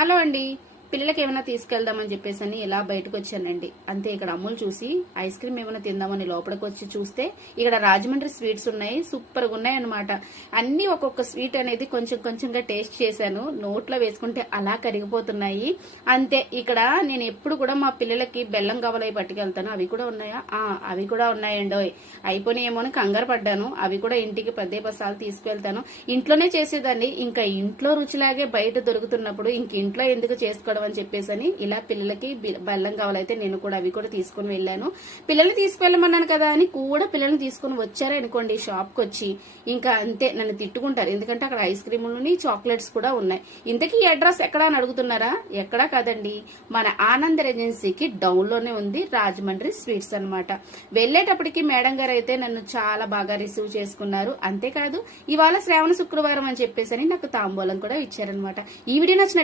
Hello అండి. పిల్లలకి ఏమైనా తీసుకెళ్దామని చెప్పేసి ఇలా బయటకు వచ్చానండి. అంతే ఇక్కడ అమ్ములు చూసి ఐస్ క్రీమ్ ఏమైనా తిందామని లోపలికి వచ్చి చూస్తే ఇక్కడ రాజమండ్రి స్వీట్స్ ఉన్నాయి. సూపర్ గా ఉన్నాయి అనమాట. అన్ని ఒక్కొక్క స్వీట్ అనేది కొంచెం కొంచెంగా టేస్ట్ చేశాను. నోట్లో వేసుకుంటే అలా కరిగిపోతున్నాయి. అంతే ఇక్కడ నేను ఎప్పుడు కూడా మా పిల్లలకి బెల్లం గవ్వలవి పట్టుకెళ్తాను. అవి కూడా ఉన్నాయా? అవి కూడా ఉన్నాయండి. అయిపోయినాయేమో అని కంగారు పడ్డాను. అవి కూడా ఇంటికి పదే పసాలు తీసుకెళ్తాను. ఇంట్లోనే చేసేదాన్ని. ఇంకా ఇంట్లో రుచిలాగే బయట దొరుకుతున్నప్పుడు ఇంక ఇంట్లో ఎందుకు చేసుకోవడం అని చెప్పేసి ఇలా పిల్లలకి బెల్లం కావాలైతే నేను కూడా అవి కూడా తీసుకుని వెళ్ళాను. పిల్లల్ని తీసుకువెళ్ళమన్నాను కదా అని కూడా పిల్లల్ని తీసుకుని వచ్చారే అనుకోండి షాప్ కి వచ్చి, ఇంకా అంతే నన్ను తిట్టుకుంటారు. ఎందుకంటే అక్కడ ఐస్ క్రీములని చాక్లెట్స్ కూడా ఉన్నాయి. ఇంతకీ ఈ అడ్రస్ ఎక్కడా అని అడుగుతున్నారా? ఎక్కడా కాదండి, మన ఆనంద్ రెజెన్సీకి డౌన్ లోనే ఉంది రాజమండ్రి స్వీట్స్ అన్నమాట. వెళ్లేటప్పటికి మేడం గారు అయితే నన్ను చాలా బాగా రిసీవ్ చేసుకున్నారు. అంతేకాదు ఇవాళ శ్రావణ శుక్రవారం అని చెప్పేసి నాకు తాంబూలం కూడా ఇచ్చారనమాట. ఈ వీడియో నచ్చినట్టు